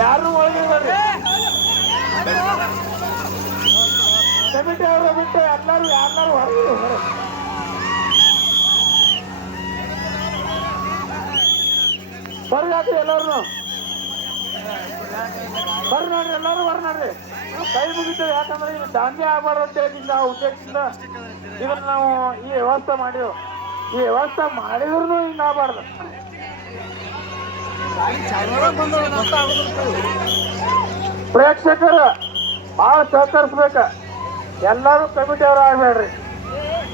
ಯಾರು ಒಳಗೆ ಬರ್ರಿ. ಕಮಿಟಿ ಅವರು ಬಿಟ್ಟು ಎಲ್ಲರೂ ಯಾರು ಹೊರಗೆ ಬರ್ರಿ ಎಲ್ಲಾರು ಬರ್ರಿ ನೋಡ್ರಿ, ಎಲ್ಲರೂ ಬರ್ರಿ ನೋಡ್ರಿ. ಕೈ ಮುಗಿತೇವೆ, ಯಾಕಂದ್ರೆ ಇದು ದಾಂಧೆ ಆಗಬಾರ್ದು ಅಂತ ಹೇಳಿದ್ದ ಉದ್ದೇಶದಿಂದ ಇದನ್ನ ನಾವು ಈ ವ್ಯವಸ್ಥೆ ಮಾಡಿವು. ಈ ವ್ಯವಸ್ಥೆ ಮಾಡಿದ್ರು ಹಿಂಗ ಆಗಬಾರ್ದು. ಪ್ರೇಕ್ಷಕರು ಭಾಳ ಸಹಕರಿಸ್ಬೇಕ. ಎಲ್ಲರೂ ಕಮಿಟಿ ಅವ್ರು ಆಗ್ಬೇಡ್ರಿ.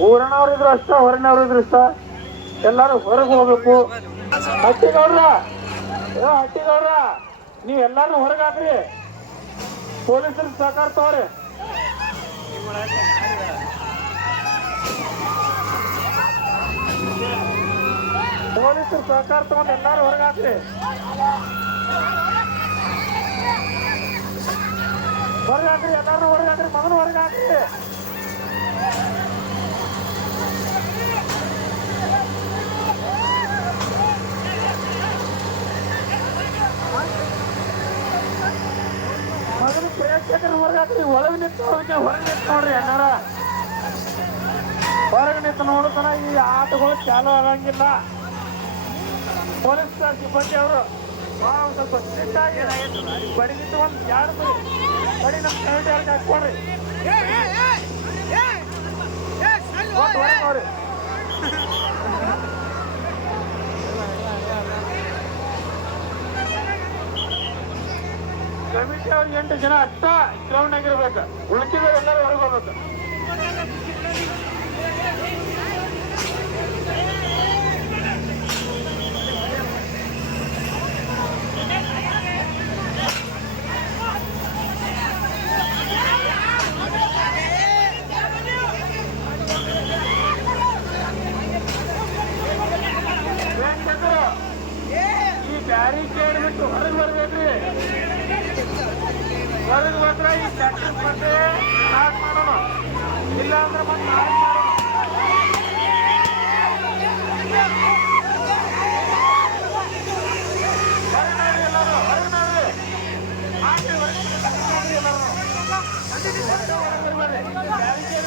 ಊರಿನವ್ರು ಇದ್ರು ಅಷ್ಟ, ಹೊರನವ್ರು ಇದ್ರು ಇಷ್ಟ. ಎಲ್ಲರೂ ಹೊರಗೆ ಹೋಗ್ಬೇಕು. ಹಟ್ಟಿಗೌಡ್ರ ನೀವ್ ಎಲ್ಲಾರು ಹೊರಗಾಕ್ರಿ. ಪೊಲೀಸರು ಸಹಕಾರ ತಗೋರಿ. ಪೊಲೀಸರು ಸಹಕಾರ ತಗೊಂಡು ಎಲ್ಲಾರು ಹೊರಗಾಕ್ರಿ. ಎಲ್ಲಾರು ಹೊರಗಾಕ್ರಿ. ಮಗನು ಹೊರಗಾಕ್ರಿ. ಮೊದಲು ಪ್ರೇಕ್ಷಕರು ಹೊರಗಾಕ್ರಿ. ಒಳಗೆ ನಿಂತು ಹೊರಗೆ ನಿಂತು ನೋಡ್ರಿ. ಅಣ್ಣಾರ ಹೊರಗೆ ನಿಂತು ನೋಡುತ್ತಾನ ಈ ಆಟಗಳು ಚಾಲು ಆಗಂಗಿಲ್ಲ. ಪೊಲೀಸ್ ಸಿಬ್ಬಂದಿ ಅವರು ಸ್ವಲ್ಪ ಸ್ಟ್ರಿಕ್ಟ್ ಆಗಿ ಬಡಿದಿತ್ತು. ಒಂದು 2 ಬಡಿ ನಮ್ಮ ಕಮಿಟಿ ಅವ್ರಿಗೆ ಹಾಕ್ಕೊಡ್ರಿ. ನೋಡಿ ಕಮಿಟಿ ಅವ್ರಿಗೆ 8 ಜನ ಅಷ್ಟ ಗ್ರೌಂಡ್ ಆಗಿರ್ಬೇಕು. ಉಳಿಸಿದವರು ಎಲ್ಲರೂ ಹೊರಗೆ ಹೋಗ್ಬೇಕು. ಈ ಬ್ಯಾರಿಕೇಡ್ ಬಿಟ್ಟು ಹೊರಗೆ ಬರ್ಬೇಕ್ರಿ. ಹೊರಗೆ ಬಂದ್ರೆ ಈ ಟ್ಯಾಕ್ಟರ್ ಮತ್ತೆ ಸ್ಟಾರ್ಟ್ ಮಾಡೋಣ. ಇಲ್ಲ ಅಂದ್ರೆ ಮತ್ತೆ ನಾಳೆ ಮಾಡೋಣ. ಬ್ಯಾರಿಕೇಡ್